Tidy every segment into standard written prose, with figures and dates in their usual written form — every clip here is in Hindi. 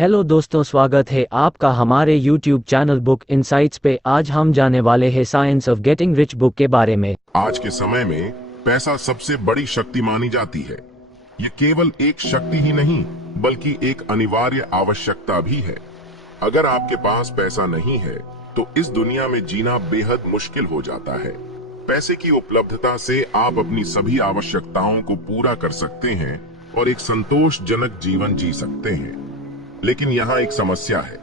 हेलो दोस्तों, स्वागत है आपका हमारे YouTube चैनल बुक इनसाइट्स पे। आज हम जाने वाले हैं science of getting rich book के बारे में। आज के समय में पैसा सबसे बड़ी शक्ति मानी जाती है। ये केवल एक शक्ति ही नहीं बल्कि एक अनिवार्य आवश्यकता भी है। अगर आपके पास पैसा नहीं है तो इस दुनिया में जीना बेहद मुश्किल हो जाता है। पैसे की उपलब्धता से आप अपनी सभी आवश्यकताओं को पूरा कर सकते हैं और एक संतोषजनक जीवन जी सकते हैं। लेकिन यहाँ एक समस्या है।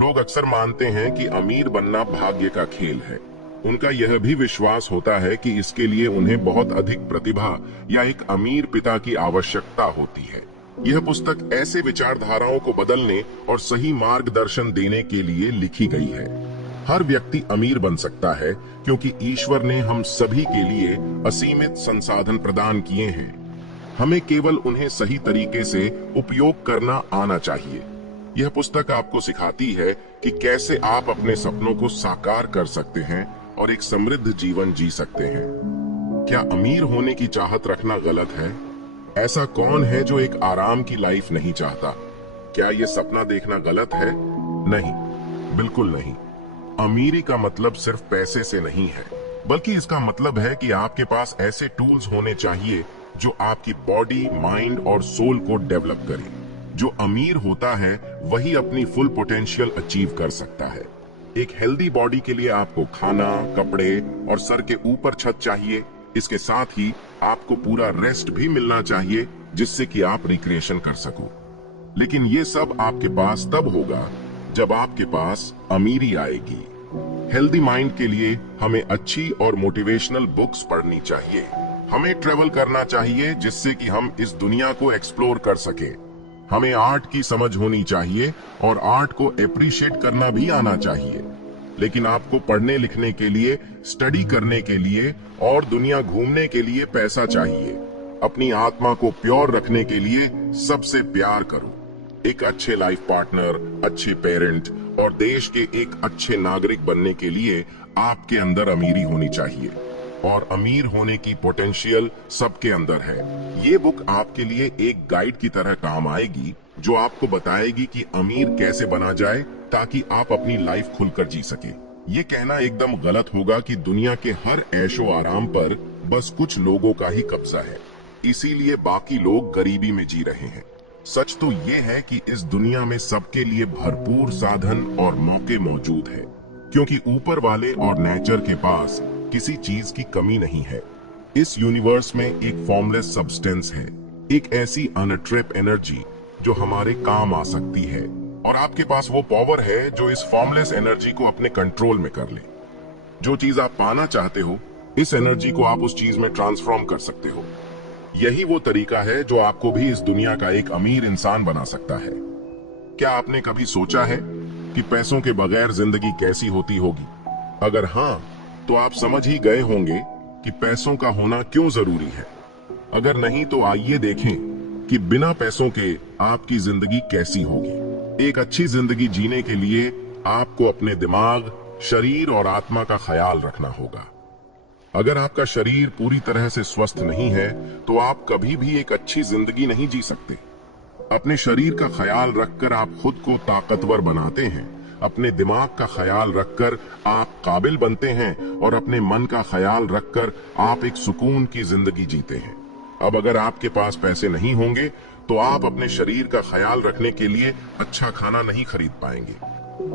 लोग अक्सर मानते हैं कि अमीर बनना भाग्य का खेल है। उनका यह भी विश्वास होता है कि इसके लिए उन्हें बहुत अधिक प्रतिभा या एक अमीर पिता की आवश्यकता होती है। यह पुस्तक ऐसे विचारधाराओं को बदलने और सही मार्गदर्शन देने के लिए लिखी गई है। हर व्यक्ति अमीर बन सकता है क्योंकि ईश्वर ने हम सभी के लिए असीमित संसाधन प्रदान किए हैं। हमें केवल उन्हें सही तरीके से उपयोग करना आना चाहिए। यह पुस्तक आपको सिखाती है कि कैसे आप अपने सपनों को साकार कर सकते हैं और एक समृद्ध जीवन जी सकते हैं। क्या अमीर होने की चाहत रखना गलत है? ऐसा कौन है जो एक आराम की लाइफ नहीं चाहता? क्या यह सपना देखना गलत है? नहीं, बिल्कुल नहीं। अमीरी का मतलब सिर्फ पैसे से नहीं है, बल्कि इसका मतलब है कि आपके पास ऐसे टूल्स होने चाहिए जो आपकी बॉडी, माइंड और सोल को डेवलप करें। जो अमीर होता है वही अपनी फुल पोटेंशियल अचीव कर सकता है। एक हेल्दी बॉडी के लिए आपको खाना, कपड़े और सर के ऊपर छत चाहिए। इसके साथ ही आपको पूरा रेस्ट भी मिलना चाहिए जिससे कि आप रिक्रिएशन कर सको। लेकिन ये सब आपके पास तब होगा जब आपके पास अमीरी आएगी। हेल्दी माइंड के लिए हमें अच्छी और मोटिवेशनल बुक्स पढ़नी चाहिए। हमें ट्रेवल करना चाहिए जिससे कि हम इस दुनिया को एक्सप्लोर कर सके। हमें आर्ट की समझ होनी चाहिए और आर्ट को एप्रिशिएट करना भी आना चाहिए। लेकिन आपको पढ़ने लिखने के लिए, स्टडी करने के लिए और दुनिया घूमने के लिए पैसा चाहिए। अपनी आत्मा को प्योर रखने के लिए सबसे प्यार करो। एक अच्छे लाइफ पार्टनर, अच्छे पेरेंट और देश के एक अच्छे नागरिक बनने के लिए आपके अंदर अमीरी होनी चाहिए और अमीर होने की पोटेंशियल सबके अंदर है। ये बुक आपके लिए एक गाइड की तरह काम आएगी जो आपको बताएगी कि अमीर कैसे बना जाए ताकि आप अपनी लाइफ खुलकर जी सके। ये कहना एकदम गलत होगा कि दुनिया के हर ऐशो आराम पर बस कुछ लोगों का ही कब्जा है, इसीलिए बाकी लोग गरीबी में जी रहे हैं। सच तो ये है कि इस दुनिया में सबके लिए भरपूर साधन और मौके मौजूद है, क्योंकि ऊपर वाले और नेचर के पास किसी चीज की कमी नहीं है। इस यूनिवर्स में एक फॉर्मलेस सब्सटेंस है, एक ऐसी अनट्रैप एनर्जी जो हमारे काम आ सकती है, और आपके पास वो पावर है जो इस फॉर्मलेस एनर्जी को अपने कंट्रोल में कर ले। जो चीज आप पाना चाहते हो, इस एनर्जी को आप उस चीज में ट्रांसफॉर्म कर सकते हो। यही वो तरीका है जो आपको भी इस दुनिया का एक अमीर इंसान बना सकता है। क्या आपने कभी सोचा है कि पैसों के बगैर जिंदगी कैसी होती होगी? अगर हाँ, तो आप समझ ही गए होंगे कि पैसों का होना क्यों जरूरी है। अगर नहीं तो आइए देखें कि बिना पैसों के आपकी जिंदगी कैसी होगी। एक अच्छी जिंदगी जीने के लिए आपको अपने दिमाग, शरीर और आत्मा का ख्याल रखना होगा। अगर आपका शरीर पूरी तरह से स्वस्थ नहीं है तो आप कभी भी एक अच्छी जिंदगी नहीं जी सकते। अपने शरीर का ख्याल रखकर आप खुद को ताकतवर बनाते हैं, अपने दिमाग का ख्याल रखकर आप काबिल बनते हैं और अपने मन का ख्याल रखकर आप एक सुकून की जिंदगी जीते हैं। अब अगर आपके पास पैसे नहीं होंगे तो आप अपने शरीर का ख्याल रखने के लिए अच्छा खाना नहीं खरीद पाएंगे।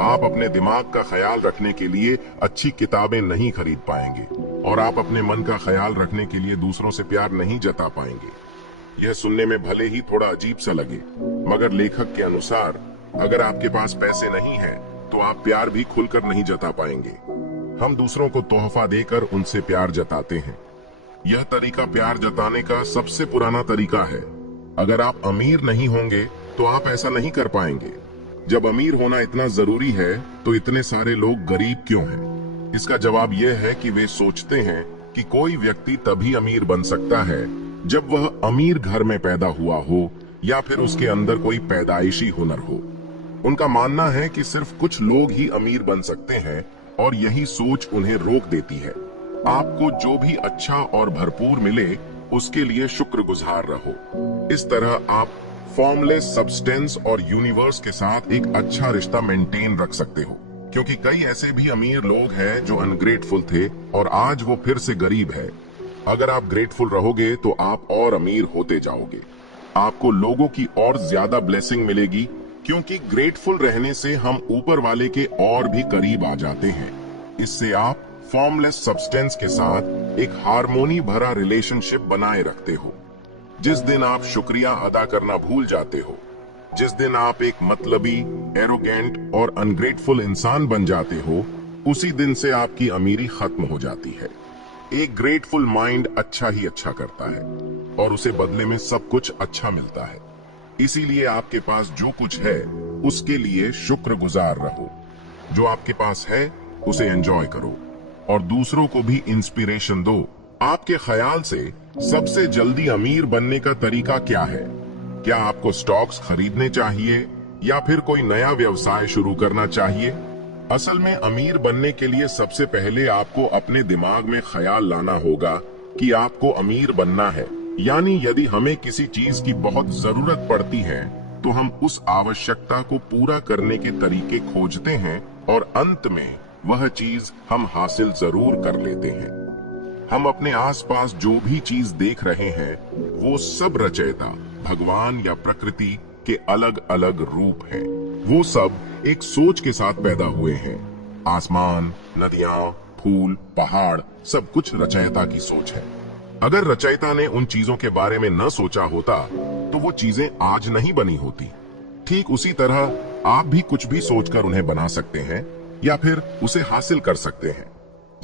आप अपने दिमाग का ख्याल रखने के लिए अच्छी किताबें नहीं खरीद पाएंगे और आप अपने मन का ख्याल रखने के लिए दूसरों से प्यार नहीं जता पाएंगे। यह सुनने में भले ही थोड़ा अजीब सा लगे, मगर लेखक के अनुसार अगर आपके पास पैसे नहीं है तो आप प्यार भी खुलकर नहीं जता पाएंगे। हम दूसरों को तोहफा देकर उनसे प्यार जताते हैं। यह तरीका प्यार जताने का सबसे पुराना तरीका है। अगर आप अमीर नहीं होंगे तो आप ऐसा नहीं कर पाएंगे। जब अमीर होना इतना जरूरी है तो इतने सारे लोग गरीब क्यों हैं? इसका जवाब यह है कि वे सोचते हैं कि कोई व्यक्ति तभी अमीर बन सकता है जब वह अमीर घर में पैदा हुआ हो या फिर उसके अंदर कोई पैदाइशी हुनर हो। उनका मानना है कि सिर्फ कुछ लोग ही अमीर बन सकते हैं और यही सोच उन्हें रोक देती है। आपको जो भी अच्छा और भरपूर मिले उसके लिए शुक्रगुजार रहो। इस तरह आप फॉर्मलेस सब्सटेंस और यूनिवर्स के साथ एक अच्छा रिश्ता मेंटेन रख सकते हो, क्योंकि कई ऐसे भी अमीर लोग हैं जो अनग्रेटफुल थे और आज वो फिर से गरीब है। अगर आप ग्रेटफुल रहोगे तो आप और अमीर होते जाओगे। आपको लोगों की और ज्यादा ब्लेसिंग मिलेगी, क्योंकि ग्रेटफुल रहने से हम ऊपर वाले के और भी करीब आ जाते हैं। इससे आप फॉर्मलेस सब्सटेंस के साथ एक हार्मोनी भरा रिलेशनशिप बनाए रखते हो। जिस दिन आप शुक्रिया अदा करना भूल जाते हो, जिस दिन आप एक मतलबी, एरोगेंट और अनग्रेटफुल इंसान बन जाते हो, उसी दिन से आपकी अमीरी खत्म हो जाती है। एक ग्रेटफुल माइंड अच्छा ही अच्छा करता है और उसे बदले में सब कुछ अच्छा मिलता है। इसीलिए आपके पास जो कुछ है उसके लिए शुक्रगुजार रहो। जो आपके पास है उसे एंजॉय करो और दूसरों को भी इंस्पिरेशन दो। आपके ख्याल से सबसे जल्दी अमीर बनने का तरीका क्या है? क्या आपको स्टॉक्स खरीदने चाहिए या फिर कोई नया व्यवसाय शुरू करना चाहिए? असल में अमीर बनने के लिए सबसे पहले आपको अपने दिमाग में ख्याल लाना होगा कि आपको अमीर बनना है। यानी यदि हमें किसी चीज की बहुत जरूरत पड़ती है तो हम उस आवश्यकता को पूरा करने के तरीके खोजते हैं और अंत में वह चीज हम हासिल जरूर कर लेते हैं। हम अपने आसपास जो भी चीज देख रहे हैं वो सब रचयिता, भगवान या प्रकृति के अलग अलग रूप हैं। वो सब एक सोच के साथ पैदा हुए हैं। आसमान, नदियां, फूल, पहाड़, सब कुछ रचयिता की सोच है। अगर रचयिता ने उन चीजों के बारे में न सोचा होता तो वो चीजें आज नहीं बनी होती। ठीक उसी तरह आप भी कुछ भी सोचकर उन्हें बना सकते हैं या फिर उसे हासिल कर सकते हैं।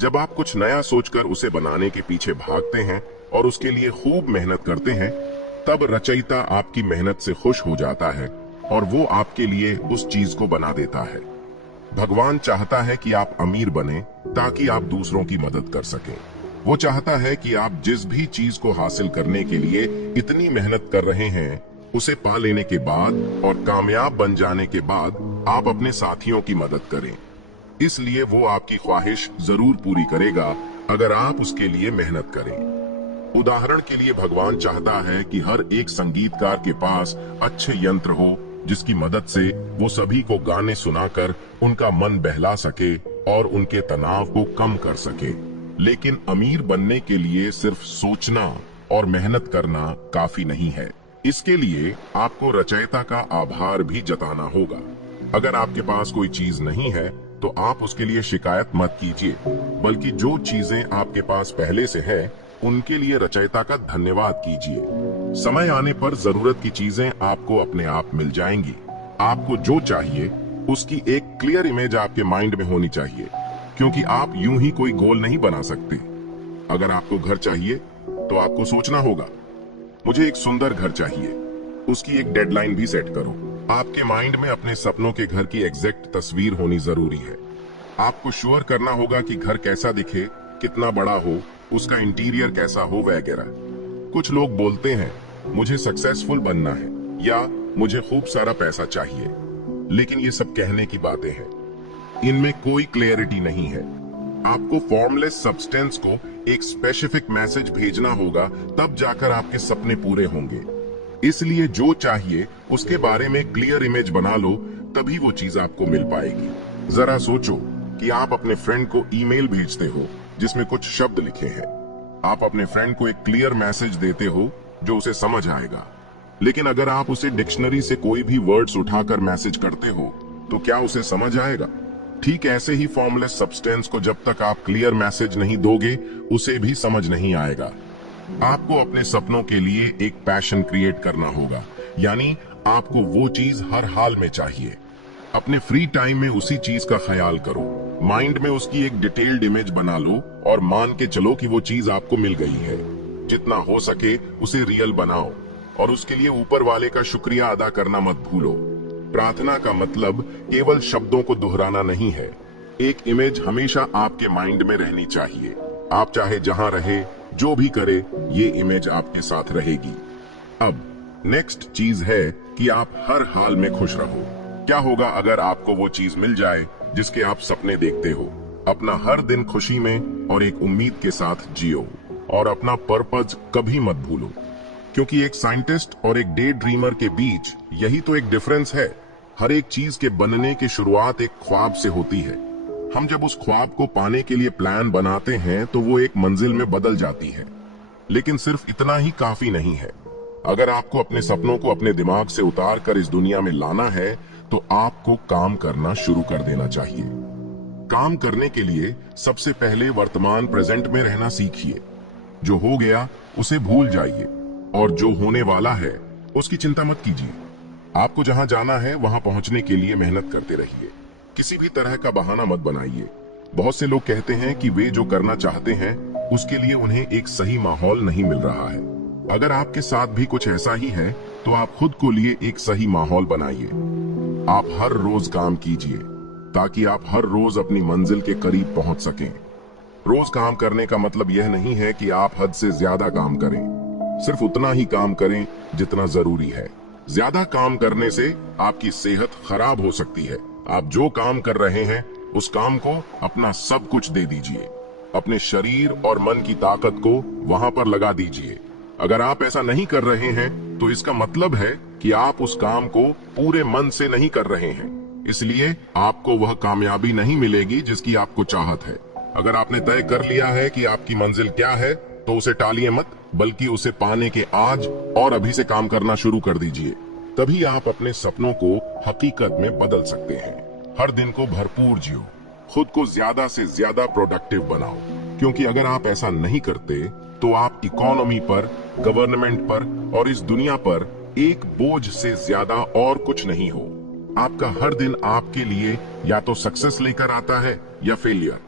जब आप कुछ नया सोचकर उसे बनाने के पीछे भागते हैं और उसके लिए खूब मेहनत करते हैं, तब रचयिता आपकी मेहनत से खुश हो जाता है और वो आपके लिए उस चीज को बना देता है। भगवान चाहता है कि आप अमीर बने ताकि आप दूसरों की मदद कर सकें। वो चाहता है कि आप जिस भी चीज को हासिल करने के लिए इतनी मेहनत कर रहे हैं, उसे पा लेने के बाद और कामयाब बन जाने के बाद आप अपने साथियों की मदद करें। इसलिए वो आपकी ख्वाहिश जरूर पूरी करेगा अगर आप उसके लिए मेहनत करें। उदाहरण के लिए भगवान चाहता है कि हर एक संगीतकार के पास अच्छे यंत्र हो जिसकी मदद से वो सभी को गाने सुनाकर उनका मन बहला सके और उनके तनाव को कम कर सके। लेकिन अमीर बनने के लिए सिर्फ सोचना और मेहनत करना काफी नहीं है। इसके लिए आपको रचयिता का आभार भी जताना होगा। अगर आपके पास कोई चीज नहीं है तो आप उसके लिए शिकायत मत कीजिए, बल्कि जो चीजें आपके पास पहले से है उनके लिए रचयिता का धन्यवाद कीजिए। समय आने पर जरूरत की चीजें आपको अपने आप मिल जाएंगी। आपको जो चाहिए उसकी एक क्लियर इमेज आपके माइंड में होनी चाहिए, क्योंकि आप यूं ही कोई गोल नहीं बना सकते। अगर आपको घर चाहिए तो आपको सोचना होगा, मुझे एक सुंदर घर चाहिए। उसकी एक डेडलाइन भी सेट करो। आपके माइंड में अपने सपनों के घर की एग्जैक्ट तस्वीर होनी जरूरी है। आपको श्योर करना होगा कि घर कैसा दिखे, कितना बड़ा हो, उसका इंटीरियर कैसा हो वगैरह। कुछ लोग बोलते हैं मुझे सक्सेसफुल बनना है या मुझे खूब सारा पैसा चाहिए, लेकिन ये सब कहने की बातें हैं। इनमें कोई क्लैरिटी नहीं है। आपको फॉर्मलेस सब्सटेंस को एक स्पेसिफिक मैसेज भेजना होगा, तब जाकर आपके सपने पूरे होंगे। इसलिए जो चाहिए उसके बारे में क्लियर इमेज बना लो, तभी वो चीज आपको मिल पाएगी। जरा सोचो कि आप अपने फ्रेंड को ईमेल भेजते हो जिसमें कुछ शब्द लिखे हैं। आप अपने फ्रेंड को एक क्लियर मैसेज देते हो जो उसे समझ आएगा, लेकिन अगर आप उसे डिक्शनरी से कोई भी वर्ड्स उठाकर मैसेज करते हो तो क्या उसे समझ आएगा? ठीक ऐसे ही फॉर्मलेस सब्सटेंस को जब तक आप क्लियर मैसेज नहीं दोगे, उसे भी समझ नहीं आएगा। आपको अपने सपनों के लिए एक पैशन क्रिएट करना होगा, यानी आपको वो चीज हर हाल में चाहिए। अपने फ्री टाइम में उसी चीज का ख्याल करो, माइंड में उसकी एक डिटेल्ड इमेज बना लो और मान के चलो कि वो चीज आपको मिल गई है। जितना हो सके उसे रियल बनाओ और उसके लिए ऊपर वाले का शुक्रिया अदा करना मत भूलो। प्रार्थना का मतलब केवल शब्दों को दोहराना नहीं है। एक इमेज हमेशा आपके माइंड में रहनी चाहिए। आप चाहे जहां रहे, जो भी करे, ये इमेज आपके साथ रहेगी। अब नेक्स्ट चीज है कि आप हर हाल में खुश रहो। क्या होगा अगर आपको वो चीज मिल जाए जिसके आप सपने देखते हो? अपना हर दिन खुशी में और एक उम्मीद के साथ जियो और अपना पर्पज कभी मत भूलो। क्योंकि एक साइंटिस्ट और एक डे ड्रीमर के बीच यही तो एक डिफरेंस है। हर एक चीज के बनने की शुरुआत एक ख्वाब से होती है। हम जब उस ख्वाब को पाने के लिए प्लान बनाते हैं तो वो एक मंजिल में बदल जाती है। लेकिन सिर्फ इतना ही काफी नहीं है। अगर आपको अपने सपनों को अपने दिमाग से उतार कर इस दुनिया में लाना है तो आपको काम करना शुरू कर देना चाहिए। काम करने के लिए सबसे पहले वर्तमान प्रेजेंट में रहना सीखिए। जो हो गया उसे भूल जाइए और जो होने वाला है उसकी चिंता मत कीजिए। आपको जहां जाना है वहां पहुंचने के लिए मेहनत करते रहिए। किसी भी तरह का बहाना मत बनाइए। बहुत से लोग कहते हैं कि वे जो करना चाहते हैं उसके लिए उन्हें एक सही माहौल नहीं मिल रहा है। अगर आपके साथ भी कुछ ऐसा ही है तो आप खुद को लिए एक सही माहौल बनाइए। आप हर रोज काम कीजिए ताकि आप हर रोज अपनी मंजिल के करीब पहुंच सकें। रोज काम करने का मतलब यह नहीं है कि आप हद से ज्यादा काम करें। सिर्फ उतना ही काम करें जितना जरूरी है। ज्यादा काम करने से आपकी सेहत खराब हो सकती है। आप जो काम कर रहे हैं उस काम को अपना सब कुछ दे दीजिए। अपने शरीर और मन की ताकत को वहां पर लगा दीजिए। अगर आप ऐसा नहीं कर रहे हैं तो इसका मतलब है कि आप उस काम को पूरे मन से नहीं कर रहे हैं। इसलिए आपको वह कामयाबी नहीं मिलेगी जिसकी आपको चाहत है। अगर आपने तय कर लिया है कि आपकी मंजिल क्या है तो उसे टालिए मत, बल्कि उसे पाने के आज और अभी से काम करना शुरू कर दीजिए। तभी आप अपने सपनों को हकीकत में बदल सकते हैं। हर दिन को भरपूर जियो। खुद को ज्यादा से ज्यादा प्रोडक्टिव बनाओ, क्योंकि अगर आप ऐसा नहीं करते तो आप इकोनॉमी पर, गवर्नमेंट पर और इस दुनिया पर एक बोझ से ज्यादा और कुछ नहीं हो। आपका हर दिन आपके लिए या तो सक्सेस लेकर आता है या फेलियर।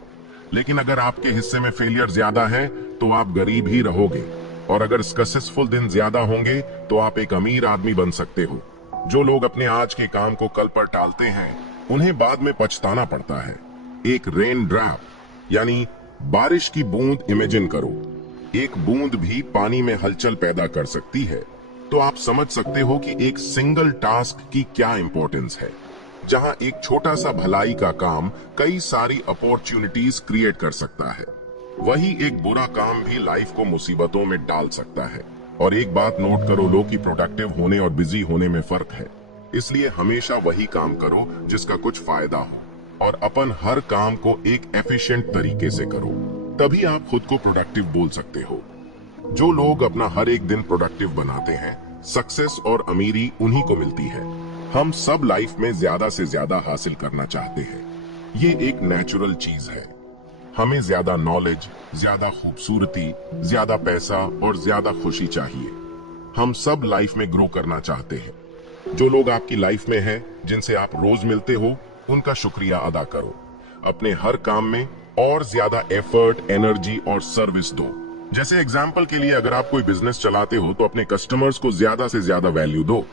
लेकिन अगर आपके हिस्से में फेलियर ज्यादा है तो आप गरीब ही रहोगे, और अगर सक्सेसफुल दिन ज्यादा होंगे तो आप एक अमीर आदमी बन सकते हो। जो लोग अपने आज के काम को कल पर टालते हैं उन्हें बाद में पछताना पड़ता है। एक रेन ड्रॉप यानी बारिश की बूंद इमेजिन करो। एक बूंद भी पानी में हलचल पैदा कर सकती है। तो आप समझ सकते हो कि एक सिंगल टास्क की क्या इंपॉर्टेंस है। जहां एक छोटा सा भलाई का काम कई सारी अपॉर्चुनिटीज क्रिएट कर सकता है, वही एक बुरा काम भी लाइफ को मुसीबतों में डाल सकता है। और एक बात नोट करो लो कि प्रोडक्टिव होने और बिजी होने में फर्क है। इसलिए हमेशा वही काम करो जिसका कुछ फायदा हो, और अपन हर काम को एक एफिशिएंट तरीके से करो। तभी आप खुद को प्रोडक्टिव बोल सकते हो। जो लोग अपना हर एक दिन प्रोडक्टिव बनाते हैं, सक्सेस और अमीरी उन्हीं को मिलती है। हम सब लाइफ में ज्यादा से ज्यादा हासिल करना चाहते हैं। ये एक नेचुरल चीज है। हमें ज्यादा नॉलेज, ज्यादा खूबसूरती, ज्यादा पैसा और ज्यादा खुशी चाहिए। हम सब लाइफ में ग्रो करना चाहते हैं। जो लोग आपकी लाइफ में हैं, जिनसे आप रोज मिलते हो, उनका शुक्रिया अदा करो। अपने हर काम में और ज्यादा एफर्ट, एनर्जी और सर्विस दो। जैसे एग्जाम्पल के लिए अगर आप कोई बिजनेस चलाते हो तो अपने कस्टमर्स को ज्यादा से ज्यादा वैल्यू दो।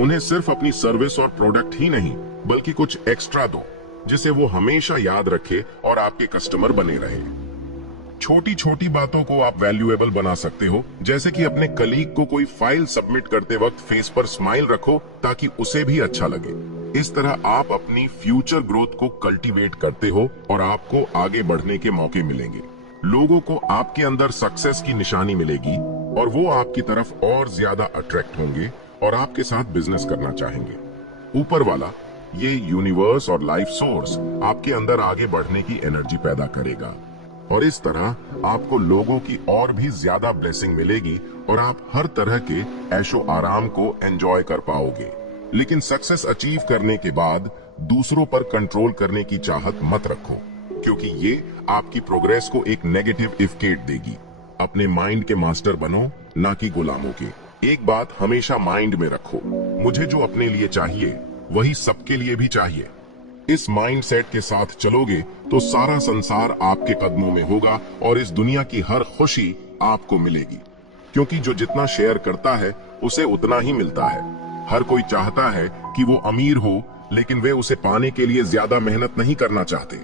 उन्हें सिर्फ अपनी सर्विस और प्रोडक्ट ही नहीं बल्कि कुछ एक्स्ट्रा दो, जिसे वो हमेशा याद रखे और आपके कस्टमर बने रहे। छोटी छोटी बातों को आप वैल्यूएबल बना सकते हो, जैसे कि अपने कलीग को कोई फाइल सबमिट करते वक्त फेस पर स्माइल रखो ताकि उसे भी अच्छा लगे। इस तरह आप अपनी फ्यूचर ग्रोथ को कल्टीवेट करते हो और आपको आगे बढ़ने के मौके मिलेंगे। लोगों को आपके अंदर सक्सेस की निशानी मिलेगी और वो आपकी तरफ और ज्यादा अट्रैक्ट होंगे और आपके साथ बिजनेस करना चाहेंगे। ऊपर वाला, ये यूनिवर्स और लाइफ सोर्स आपके अंदर आगे बढ़ने की एनर्जी पैदा करेगा, और इस तरह आपको लोगों की और भी ज्यादा ब्लेसिंग मिलेगी और आप हर तरह के ऐशो आराम को एंजॉय कर पाओगे। लेकिन सक्सेस अचीव करने के बाद दूसरों पर कंट्रोल करने की चाहत मत रखो, क्योंकि ये आपकी प्रोग्रेस को एक नेगेटिव इफेक्ट देगी। अपने माइंड के मास्टर बनो, ना कि गुलामों के। एक बात हमेशा माइंड में रखो, मुझे जो अपने लिए चाहिए वही सबके लिए भी चाहिए। इस माइंड सेट के साथ चलोगे तो सारा संसार आपके कदमों में होगा और इस दुनिया की हर खुशी आपको मिलेगी, क्योंकि जो जितना शेयर करता है उसे उतना ही मिलता है। हर कोई चाहता है कि वो अमीर हो, लेकिन वे उसे पाने के लिए ज्यादा मेहनत नहीं करना चाहते।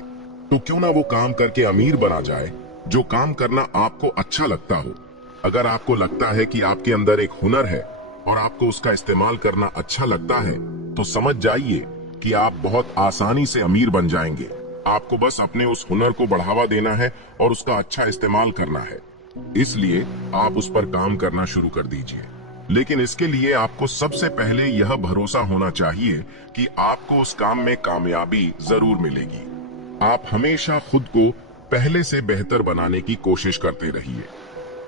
तो क्यों ना वो काम करके अमीर बना जाए जो काम करना आपको अच्छा लगता हो। अगर आपको लगता है कि आपके अंदर एक हुनर है और आपको उसका इस्तेमाल करना अच्छा लगता है, तो समझ जाइए कि आप बहुत आसानी से अमीर बन जाएंगे। आपको बस अपने उस हुनर को बढ़ावा देना है और उसका अच्छा इस्तेमाल करना है। इसलिए आप उस पर काम करना शुरू कर दीजिए। लेकिन इसके लिए आपको सबसे पहले यह भरोसा होना चाहिए कि आपको उस काम में कामयाबी जरूर मिलेगी। आप हमेशा खुद को पहले से बेहतर बनाने की कोशिश करते रहिए।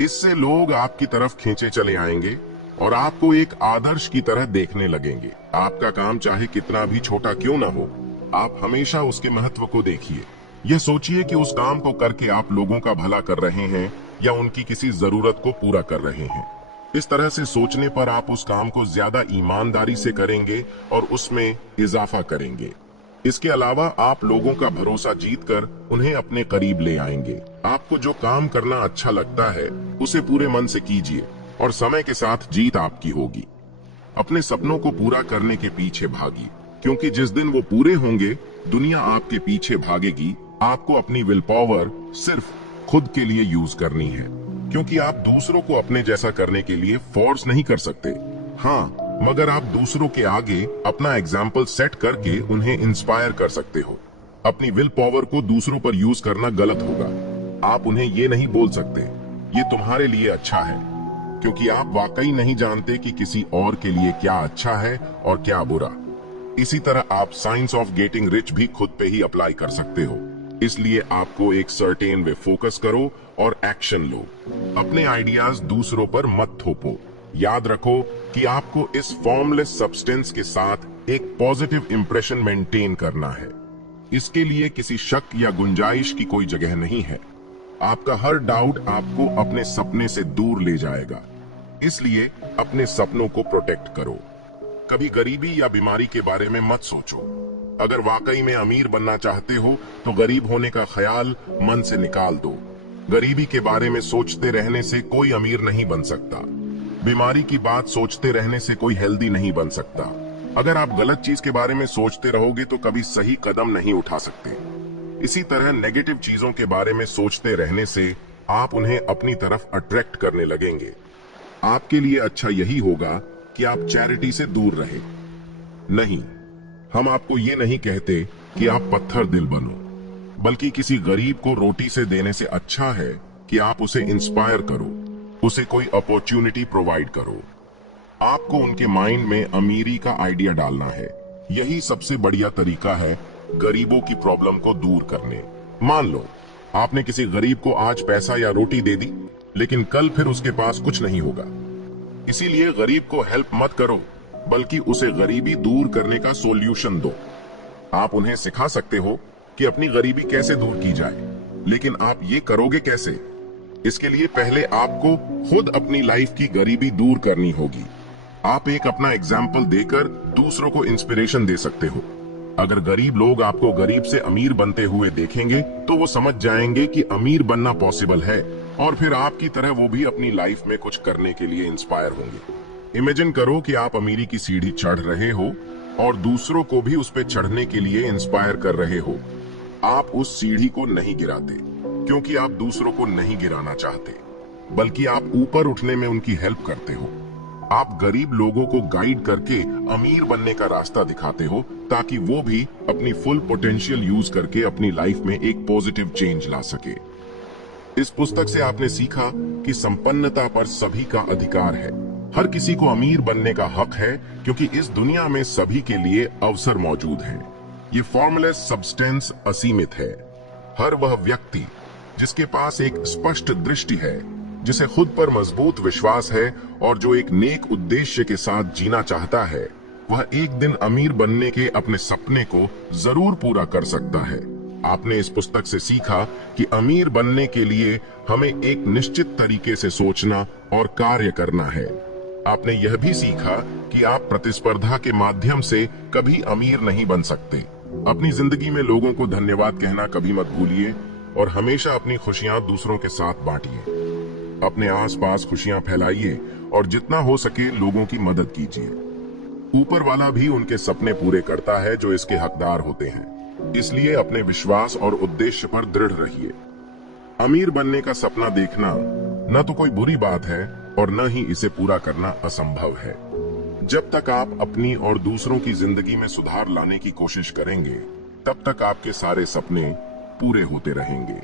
इससे लोग आपकी तरफ खींचे चले आएंगे और आपको एक आदर्श की तरह देखने लगेंगे। आपका काम चाहे कितना भी छोटा क्यों ना हो, आप हमेशा उसके महत्व को देखिए। यह सोचिए कि उस काम को करके आप लोगों का भला कर रहे हैं या उनकी किसी जरूरत को पूरा कर रहे हैं। इस तरह से सोचने पर आप उस काम को ज्यादा ईमानदारी से करेंगे और उसमें इजाफा करेंगे। इसके अलावा आप लोगों का भरोसा जीतकर उन्हें अपने करीब ले आएंगे। आपको जो काम करना अच्छा लगता है उसे पूरे मन से कीजिए और समय के साथ जीत आपकी होगी। अपने सपनों को पूरा करने के पीछे भागिए, क्योंकि जिस दिन वो पूरे होंगे दुनिया आपके पीछे भागेगी। आपको अपनी विल पावर सिर्फ खुद के लिए यूज करनी है, क्योंकि आप दूसरों को अपने जैसा करने के लिए फोर्स नहीं कर सकते। हाँ, मगर आप दूसरों के आगे अपना एग्जाम्पल सेट करके उन्हें इंस्पायर कर सकते हो। अपनी विल पावर को दूसरों पर यूज करना गलत होगा। आप उन्हें ये नहीं बोल सकते ये तुम्हारे लिए अच्छा है, क्योंकि आप वाकई नहीं जानते कि किसी और के लिए क्या अच्छा है और क्या बुरा। इसी तरह आप साइंस ऑफ गेटिंग रिच भी खुद पे ही अप्लाई कर सकते हो। इसलिए आपको एक सर्टेन वे फोकस करो और एक्शन लो। अपने आइडियाज दूसरों पर मत थोपो। याद रखो कि आपको इस फॉर्मलेस सब्सटेंस के साथ एक पॉजिटिव इंप्रेशन मेंटेन करना है। इसके लिए किसी शक या गुंजाइश की कोई जगह नहीं है। आपका हर डाउट आपको अपने सपने से दूर ले जाएगा। इसलिए अपने सपनों को प्रोटेक्ट करो। कभी गरीबी या बीमारी के बारे में मत सोचो। अगर वाकई में अमीर बनना चाहते हो तो गरीब होने का ख्याल मन से निकाल दो। गरीबी के बारे में सोचते रहने से कोई अमीर नहीं बन सकता। बीमारी की बात सोचते रहने से कोई हेल्दी नहीं बन सकता। अगर आप गलत चीज के बारे में सोचते रहोगे तो कभी सही कदम नहीं उठा सकते। इसी तरह नेगेटिव चीजों के बारे में सोचते रहने से आप उन्हें अपनी तरफ अट्रैक्ट करने लगेंगे। आपके लिए अच्छा यही होगा कि आप चैरिटी से दूर रहे। नहीं, हम आपको ये नहीं कहते कि आप पत्थर दिल बनो, बल्कि किसी गरीब को रोटी से देने से अच्छा है कि आप उसे इंस्पायर करो, उसे कोई अपॉर्चुनिटी प्रोवाइड करो। आपको उनके माइंड में अमीरी का आइडिया डालना है। यही सबसे बढ़िया तरीका है गरीबों की प्रॉब्लम को दूर करने। मान लो आपने किसी गरीब को आज पैसा या रोटी दे दी, लेकिन कल फिर उसके पास कुछ नहीं होगा। इसीलिए गरीब को हेल्प मत करो, बल्कि उसे गरीबी दूर करने का सॉल्यूशन दो। आप उन्हें सिखा सकते हो कि अपनी गरीबी कैसे दूर की जाए, लेकिन आप ये करोगे कैसे? इसके लिए पहले आपको खुद अपनी लाइफ की गरीबी दूर करनी होगी। आप एक अपना एग्जाम्पल देकर दूसरों को इंस्पिरेशन दे सकते हो। अगर गरीब लोग आपको गरीब से अमीर बनते हुए देखेंगे तो वो समझ जाएंगे कि अमीर बनना पॉसिबल है, और फिर आपकी तरह वो भी अपनी लाइफ में कुछ करने के लिए इंस्पायर होंगे। इमेजिन करो कि आप अमीरी की सीढ़ी चढ़ रहे हो और दूसरों को भी उस पर चढ़ने के लिए इंस्पायर कर रहे हो। आप उस सीढ़ी को नहीं गिराते, क्योंकि आप दूसरों को नहीं गिराना चाहते, बल्कि आप ऊपर उठने में उनकी हेल्प करते हो। आप गरीब लोगों को गाइड करके अमीर बनने का रास्ता दिखाते हो, ताकि वो भी अपनी फुल पोटेंशियल यूज करके अपनी लाइफ में एक पॉजिटिव चेंज ला सके। इस पुस्तक से आपने सीखा कि संपन्नता पर सभी का अधिकार है। हर किसी को अमीर बनने का हक है, क्योंकि इस दुनिया में सभी के लिए अवसर मौजूद है। ये फॉर्मलेस सब्सटेंस असीमित है। हर वह व्यक्ति जिसके पास एक स्पष्ट दृष्टि है, जिसे खुद पर मजबूत विश्वास है और जो एक नेक उद्देश्य के साथ जीना चाहता है, वह एक दिन अमीर बनने के अपने सपने को जरूर पूरा कर सकता है। आपने इस पुस्तक से सीखा कि अमीर बनने के लिए हमें एक निश्चित तरीके से सोचना और कार्य करना है। आपने यह भी सीखा कि आप प्रतिस्पर्धा के माध्यम से कभी अमीर नहीं बन सकते। अपनी जिंदगी में लोगों को धन्यवाद कहना कभी मत भूलिए और हमेशा अपनी खुशियां दूसरों के साथ बांटिए। अपने आसपास खुशियां फैलाइए और जितना हो सके लोगों की मदद कीजिए। ऊपर वाला भी उनके सपने पूरे करता है जो इसके हकदार होते हैं। इसलिए अपने विश्वास और उद्देश्य पर दृढ़ रहिए। अमीर बनने का सपना देखना न तो कोई बुरी बात है और न ही इसे पूरा करना असंभव है। जब तक आप अपनी और दूसरों की जिंदगी में सुधार लाने की कोशिश करेंगे, तब तक आपके सारे सपने पूरे होते रहेंगे।